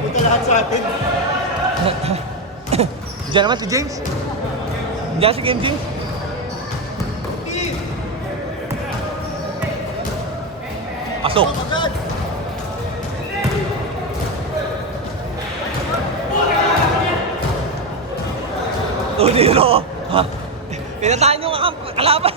Buta lahat sa atin. Diyan naman si James. Diyan si Game James. Pasok. Agad. Tuniro. Pinataan yung kalaban.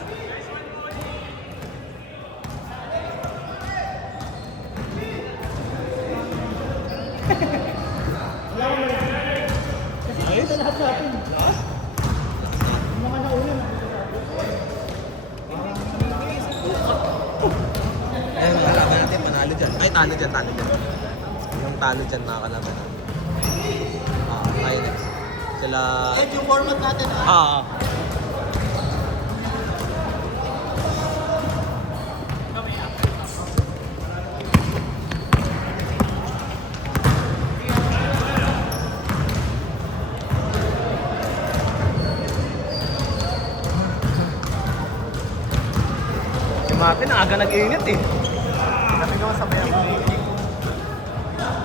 Ayos. Buta lahat sa atin. Yung mga nauna na. Ayun, kalaban natin, panalo dyan. Ay, talo dyan, talo dyan. Yung talo dyan, nakakalaban natin. Tayo next. Sila... Ed, yung format natin ha. Si Martin, ang aga nag-init eh. Sabi ko sabayan ko.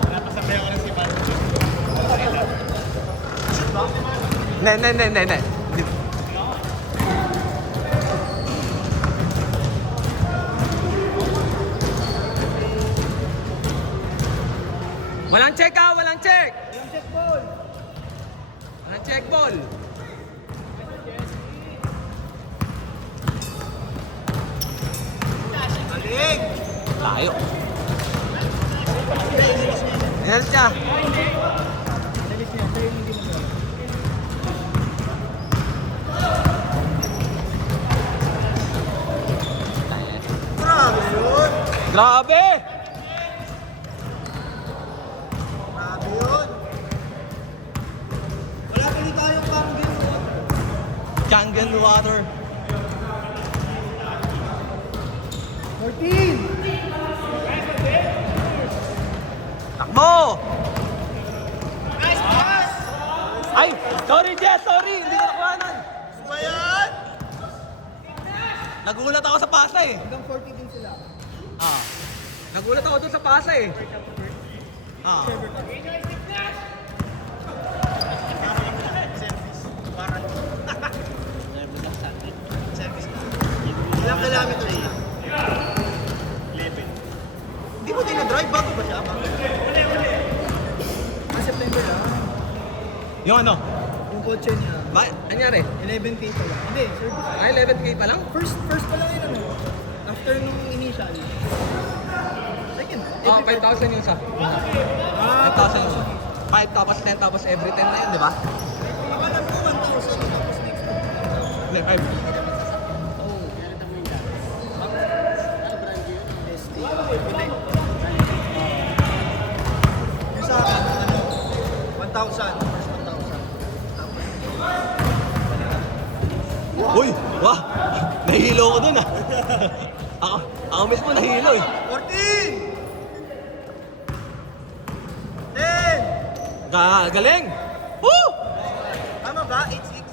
Napasabayan ko na si Martin. Shoot ba? Ne. Walang check ah, walang check. Yung check ball. Walang check ball. Aling! Tayo. Yes siya. Nalis niya. Sa'yo hindi mo ba? Grabe yun! Grabe! Grabe yun! Wala pa rin tayong Kangen. Kangen water. 14! Takbo! Nice pass! Ay! Sorry Jess! Sorry! Hindi ko nakuhanan! Ba yan? Nagulat ako sa pasa eh. Hanggang 40 din sila. Nagulat ako dun sa pasa eh. Service. Parang. Service. Ilang kilometer siya? 11. Hindi mo din na-drive bago ba siya? September lang. Yung ano? Yung kotse niya. Ba? Anyari? 11K pa lang. Hindi, service. Ay, 11K pa lang? First pa lang yun ano. After nung initial. Second. 5,000 yung isa. 5,000 yung isa. 5 tapos 10 tapos every 10 na yun, di ba? Alam ko 1,000 tapos next. Hindi, 5. Yung sa akin, ano, 1,000. First 1,000. Uy! Wah! Nahilo ko dun ah. Ako mismo nahilo eh. 14! 10! Galing! Woo! Tama ba? 8-6?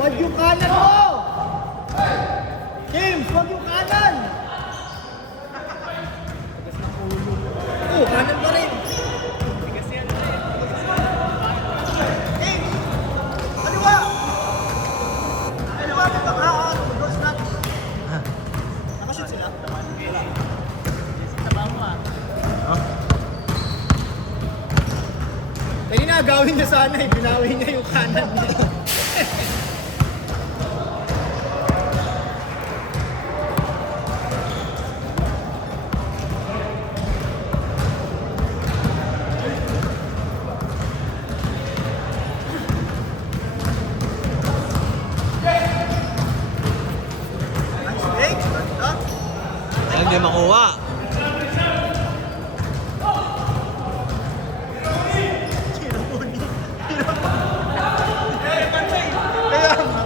Wag yung kanan mo! James, wag yung kanan! Oh, kanan pa rin! James! Kaliwa! Kaliwa ka ba? Doors not. Nakashoot sila? Kanina agawin niya sana eh, binawi niya yung kanan niya. Nice legs, ganda. Hindi makuha. Kaya nga.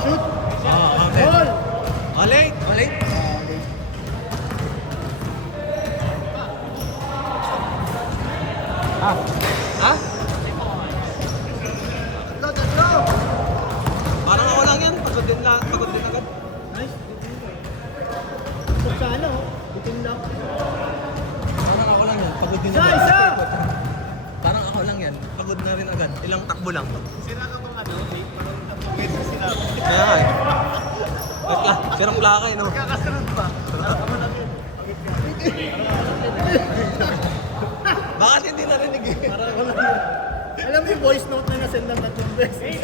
Shoot! Okay. Ball! Late! agad. Ilang takbo lang to. Sira ka bang ano? Pwede sila. Kaya nga eh. Sirang plaka eh, no? Kakasunod pa. Bakit hindi narinig eh? Parang ako lang yun. Alam mo yung voice note na nasend ng tatlong beses.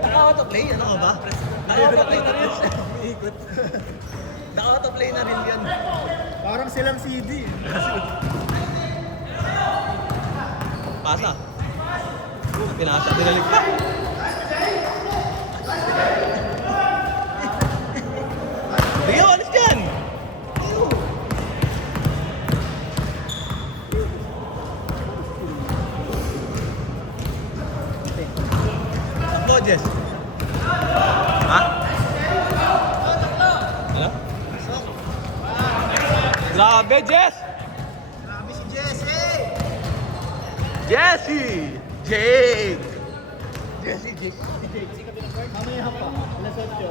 Naka-autoplay? Ano ka ba? Naka-autoplay na rin. Ikot. Naka-autoplay na rin yan. Parang silang CD. Pasa. Pinasa, dinalig pa. Sige, alis dyan! Takbo, Jess. Ha? Ano? Grabe, Jess! Grabe si Jesse! Jessie! Jake! Jessie, Jake. Mamaya pa. Alas 8.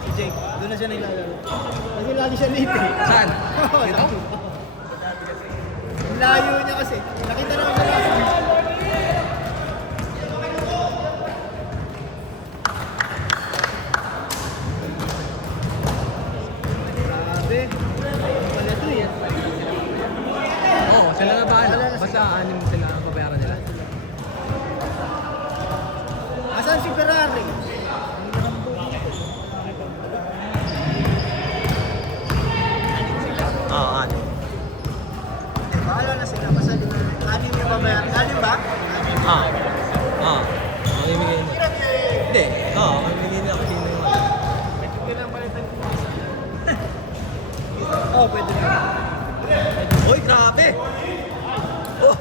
Si Jake. Doon na siya naglalaro. Kasi lagi siya late eh. Saan? Dito? Ang layo niya kasi. Nakita naman sa last week. Grabe. Pala ito eh. Oo, sila na bahala. Basta anim sila ang babayaran nila. Asan si Ferrari? Oo, anim. Bahala na sila. Basta di ba? Anim yung babayaran. Anim ba? Mamimigay na. Hindi. Mamimigay na ako din yung ano. Oo, pwede na. Uy, grabe! Oh.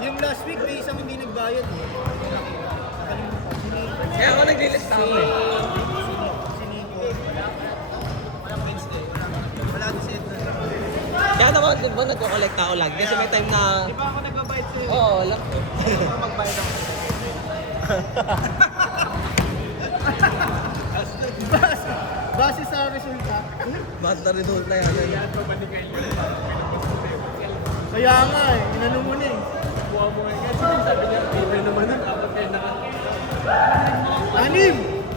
Yung last week, may isang hindi nagbayad eh. Nakalimutan. Kaya ako naglilista ako eh. Si Nico. Walang Wednesday. Wala din si Edna. Kaya naman, di ba nagko-collect ako lagi? Kasi may time na... Di ba ako nagbabayad sa'yo? Oo, wala. Para magbayad ako. Base sa resulta. Basta resulta yan. Kaya nga eh, inano mo na eh. Buha mo ngayon kasi sabi niya, libre naman nun, dapat kayo naka... Anim!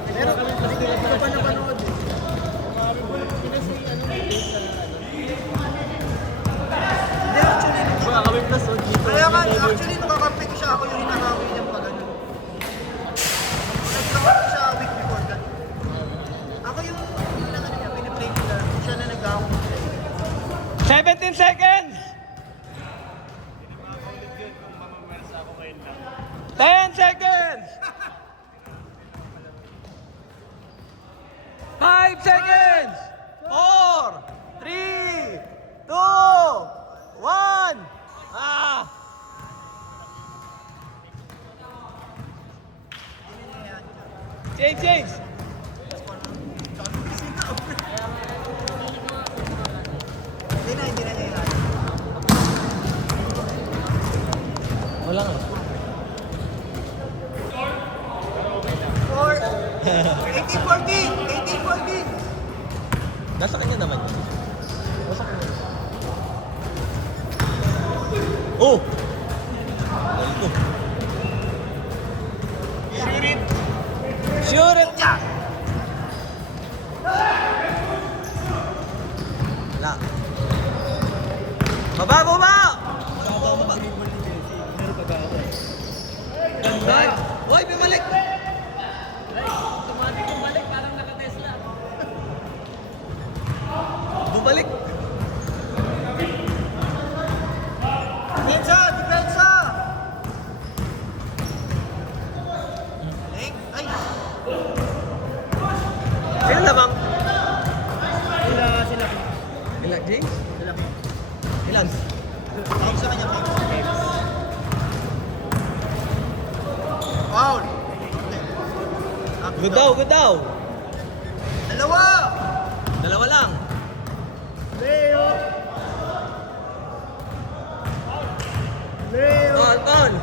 Pero hindi ko pa napanood eh. Hindi actually, Baka kami plus on dito. kaya nga, actually nakakampi ko siya, ako yung hinahawi niya pag ano. Nagkakampi siya a week before that. Ako yung pinag-ano niya, piniplay nila, siya na nag-ahong play. 17 seconds! 10 seconds! 5 seconds! 4, 3, 2, 1! Ah! Change! Hindi na nila. Wala nga. 18-14! Nasa kanya naman yun. Nasa kanya. Oh! Dahil ko. Shoot it! Shoot it! Wala. Baba! Baba! Ganda! Hoy, bumalik! Automatic yung balik, parang naka-Tesla. Bumalik! Depensa! Depensa! Ay! Sino lamang? Sila. Ilan, James? Sila. Ilan? Ay, sa kanya. Foul! Good daw! Dalawa! Dalawa lang. Leo! Leo! Paul!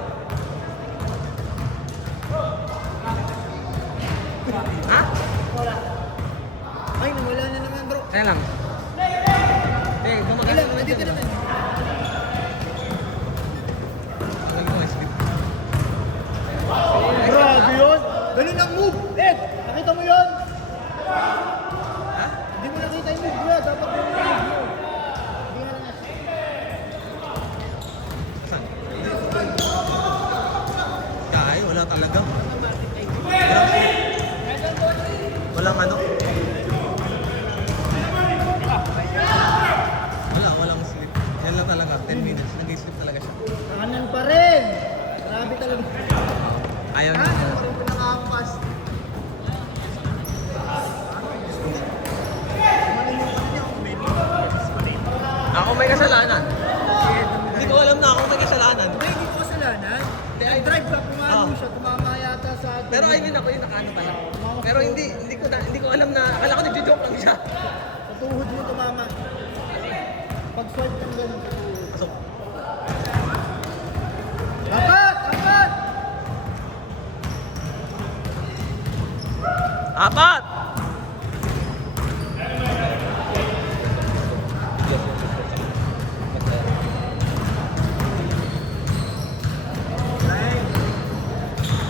Ha? Ay, nawala na naman bro. Kaya lang. Eh, Wala, nandito naman. Ayaw Ha? niya. Nakakampas. Ako may kasalanan. Hindi ko alam na ako may kasalanan. Hindi, hindi ko kasalanan. Nag-drive ka, pumalo siya, tumama yata sa... Pero I mean ako yung nakaano pala. Pero hindi ko alam na, akala ko nagjo-joke lang siya. Sa tuhod mo tumama. Pag-swipe kang ganun sa tuhod. So, Apat! Apat! apat!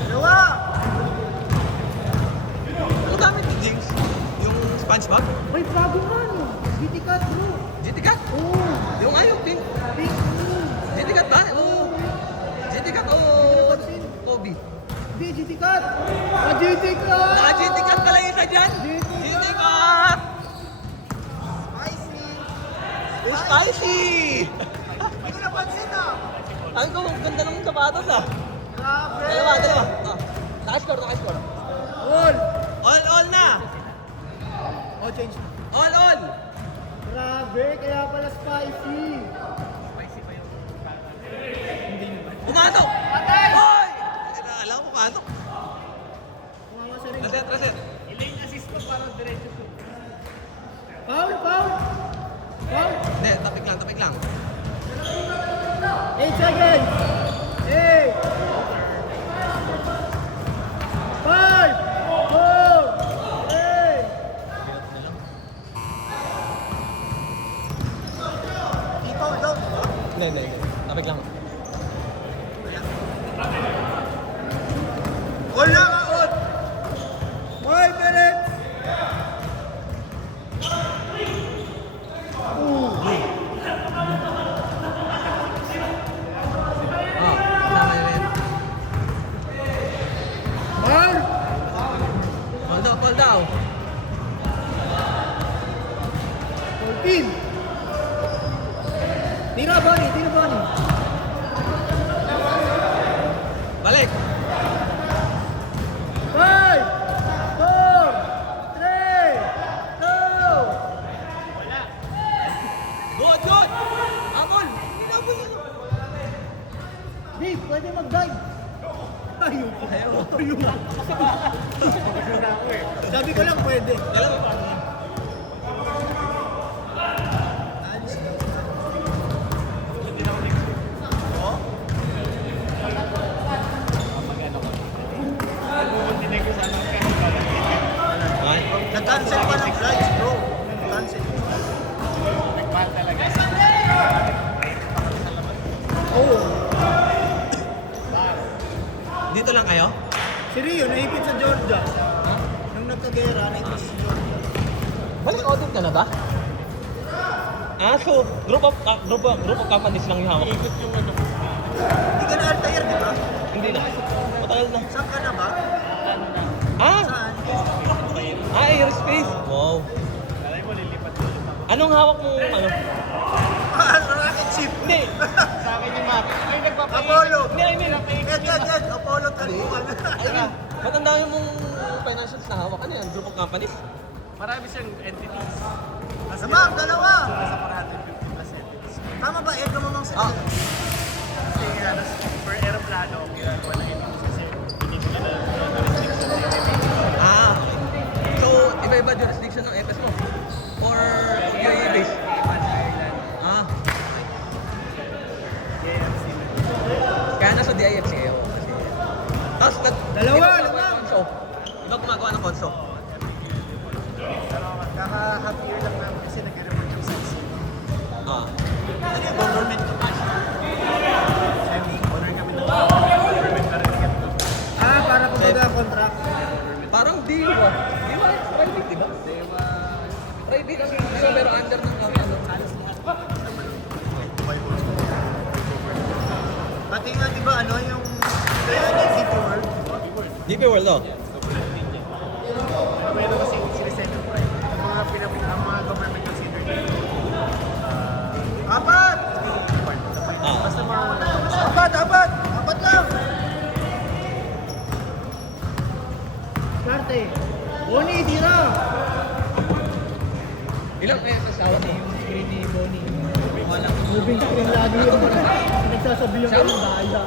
Dalawa! Ang dami ni James. Yung SpongeBob? Uy, bago nga no. GT Cat bro. GT Cat? Oo. Yung ayaw, pink. Pink bro. GT Cat ba? Oo. GT Cat o Kobe? Hindi, GT Cat. Ah, GT Cat! Naka GT Cat pala yung isa dyan. GT Cat! Spicy! Yung spicy! Hindi ko napansin ah. Ang ganda ng sapatos ah. Grabe! Dalawa. Oh. Naka-score. All! All na! Oh, change na. All! Grabe, kaya pala spicy. Pumatok! Patay! Hoy! Alam ko pumatok. Kumama sa ring. Reset. Lane assist ko para diretso to. Foul! Foul! Foul! Hindi, tapik lang. 8 seconds! 8! 5! 4! 3! Dito, doon. Hindi. Tapik lang. All na ka, all! 5 minutes! Tama yun. Foul! Fall down. 14! Tira, Bonnie! Balik. 5! 4! 3! 2! Good. Amol. Inabol yun. Dave, pwede mag-dive. Ayaw. Sabi ko lang pwede. Alam mo. Ay. Nag-cancel pa ng flights, bro. Nag-cancel. Nagpahal talaga. Oo. Dito lang kayo? Si Rio, naipit sa Georgia. Nung nagkagera, naipit sa Georgia. Balik audit ka na ba? So group of companies lang yung hawak. Ikot yung ano. Hindi ka na-retire, di ba? Hindi na. Matagal na. Saan ka na ba? Saan? Aerospace. Wow. Alay mo, lilipat ulit ako. Anong hawak mong ano? Rocket ship. Hindi. Sa akin yung map. Ay, nagpapaikot. Apollo. Hindi, I mean. Yan. Apollo 31. I mean, ba't ang dami mong financials na hawak? Ano yan? Group of companies? Marami siyang entities. Ma'am, dalawa. Nasa 450 plus entities. Tama ba? Ito mo mang Ah. Kasi halos per aeroplano, ginagawa na entities kasi binibigyan na restrictions. So, iba-iba jurisdiction ng FS mo? Or UAE base? Kaya nasa DIFC kayo. Tapos, Dalawa, iba dalawa. konso. Iba gumagawa ng konso. Kaka-half year lang namin kasi nag-report yung sense. Ah. Ano yung government capacity? Semi-owner kami ng government na rin. Para kumbaga contract. Parang diwa. Diwa, private, diba? Private ang so, pero under ng ano. Pati nga, di ba, ano, yung DP World? DP World, oh. Pero kasi sinisenyo pa rin. Ang mga government consider dito. Apat! Ah. Basta mga Apat lang! pare. Bonnie, tira! Ilang asawa ni Screen ni Bonnie. Moving screen lagi yun. Nagsasabi yung daya.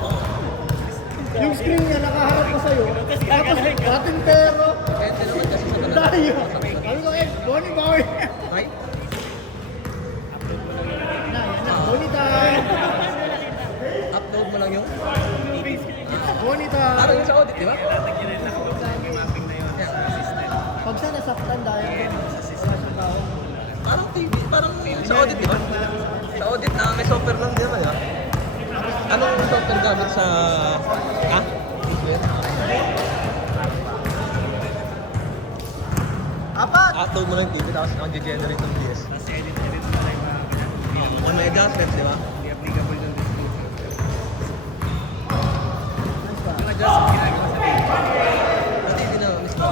Yung screen niya nakaharap pa sa'yo. Tapos patintero. Pwede naman kasi sa kanila. Daya. Sabi ko, Bonnie, bawi. Ay, Yan na. Bonnie time. upload mo lang yung Bonnie time. parang yung sa audit, di ba? Pag siya nasaktan dahil wala siyang tao. Parang TV, parang sa audit, di ba? Sa audit na may software lang din naman, ha? Anong software gamit sa... Ah? Apat! Upload mo lang yung TV tapos nag-generate ng DS. Kung may adjustments, di ba? Pati hindi na mismo.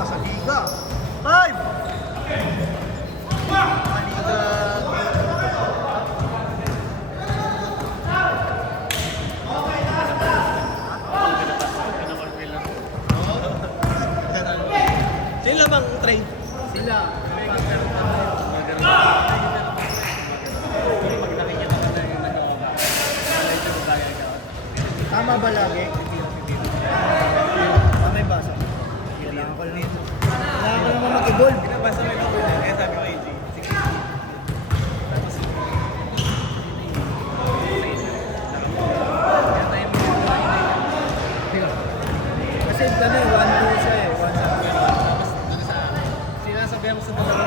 Sa liga. Five! Sila bang train? Sila. Tama ba lagi? Tama yung basa. Kailangan ko lang. Kailangan ko naman mag-evolve. Binabasa mo yung kaya sabi ko, AJ. Kasi ano, 1-2 siya eh. 1-2. Sinasabihan mo sa mga